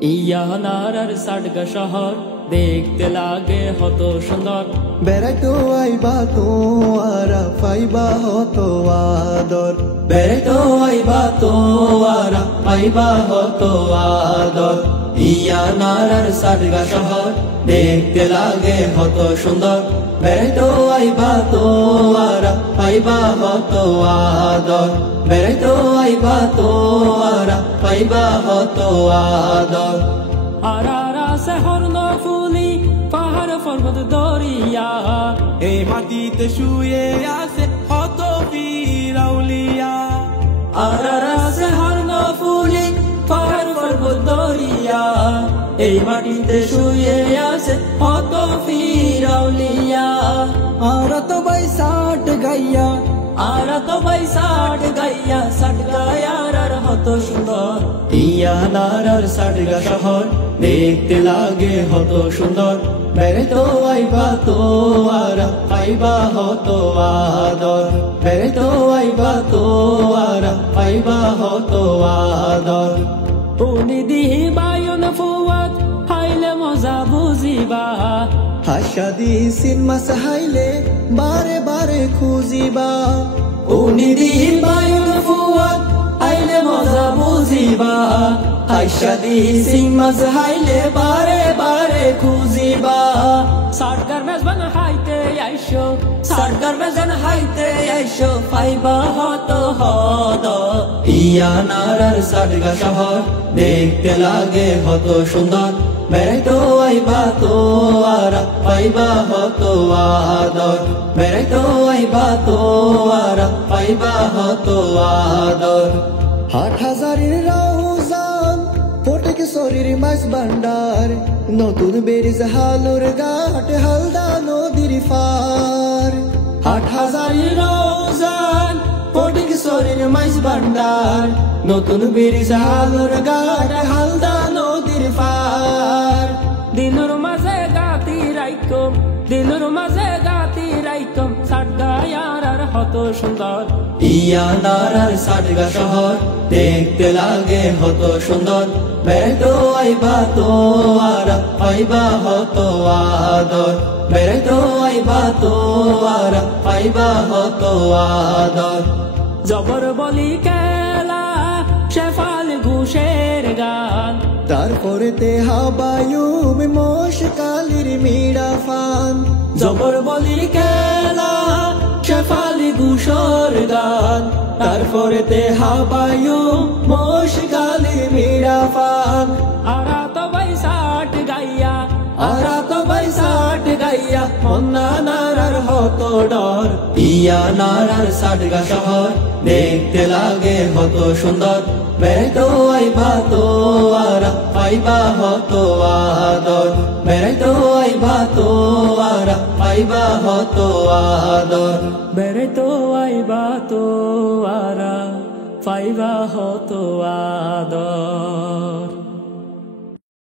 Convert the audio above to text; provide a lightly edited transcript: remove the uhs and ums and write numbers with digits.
ইয়ানার সাডগা শহর দেখতে লাগে হত সুন্দর। বেড়াইতো আইবা তোয়ারা পাইবা হত আদর। বেড়াইতো আইবা তোয়ারা পাইবা হত আদর। ইয়ানার সাডগা শহর দেখতে লাগে হত সুন্দর। বেড়াইতো আইবা তোয়ারা পাইবা হত আদর। বেড়াইতো আইবা তোয়ারা পাইবা হত আদর। আরারা শহর নফুলি পাহাড় পর্বত দরিয়া, এই মাটিতে শুয়ে আছে কত বীর আউলিয়া। আরারা শহর নফুলি পাহাড় পর্বত দরিয়া, এই মাটিতে শুয়ে আছে কত বীর আউলিয়া। আরা তো ভাই ষাট গাইয়া, আরা তো ভাই ষাট গাইয়া, ষাট গায়ার হত সুন্দর। ইয়ানার সাডগা শহর দেখতে লাগে হত সুন্দর। বেড়াইতো আইবা তোয়ারা পাইবা হত আদর। বেড়াইতো আইবা তোয়ারা পাইবা হত আদর। উনি দিহি বায়ন ফুয়াত হাইলে মজা বুঝিবা, হাসা দিছিন মাস হাইলে বারে বারে খুঁজিবা। উনি দিহি বায়ন ফুয়াত হাইলে মজা বুঝিবা, হাইসা দিছিন মাস হাইলে বারে বারে খুঁজিবা। সরকার মেজবান হাইতে আইসো, সরকার মেজবান হাইতে আইসো, পাইবা হত হদ। ইয়ানার সাডগা শহর দেখতে লাগে হত সুন্দর। বেড়াইতো আইবা তোয়ারা পাইবা হত আদর। বেড়াইতো আইবা তোয়ারা পাইবা হত আদর। হাট হাজারের রাউজান ফটিক শরীর মাছ ভান্ডার, নতুন বেরিজ হালুর ঘাট হালদা নদীর পার। হাট হাজারি রোজান ফটিক শরীর মাছ ভান্ডার, নতুন ব্রিজ হালুর ঘাট হালদা নদীর পার। দিলুর মাঝে গাতি রাইকম, দিলুর মাঝে গাতি রাইকম, সাডগা ইয়ারার হত সুন্দর। ইয়ানার সাডগা শহর দেখতে লাগে হত সুন্দর। বেড়াইতো আইবা তোয়ারা পাইবা হত আদর। বেড়াইতো আইবা তোয়ারা পাইবা হত আদর। জবর বলি কেলা শেফাল ঘুষের গান, তারপরে তে হাবায়ুম মশকালির মিড়া ফান। জবর বলি কেলা শেফালি ঘুষর গান, তারপরে তে হাবায়ুম মশকালি মিড়া ফান। আরা তো ভাই ষাট গাইয়া, আরা তো ভাই ষাট গাইয়া, মন্না নারার হত ডর। ইয়ানার সাডগা শহর দেখতে লাগে হত সুন্দর। বেড়াইতো আইবা তোয়ারা পাইবা হত আদর। বেড়াইতো আইবা তোয়ারা পাইবা হত আদর। বেড়াইতো আইবা তোয়ারা পাইবা হত আদর।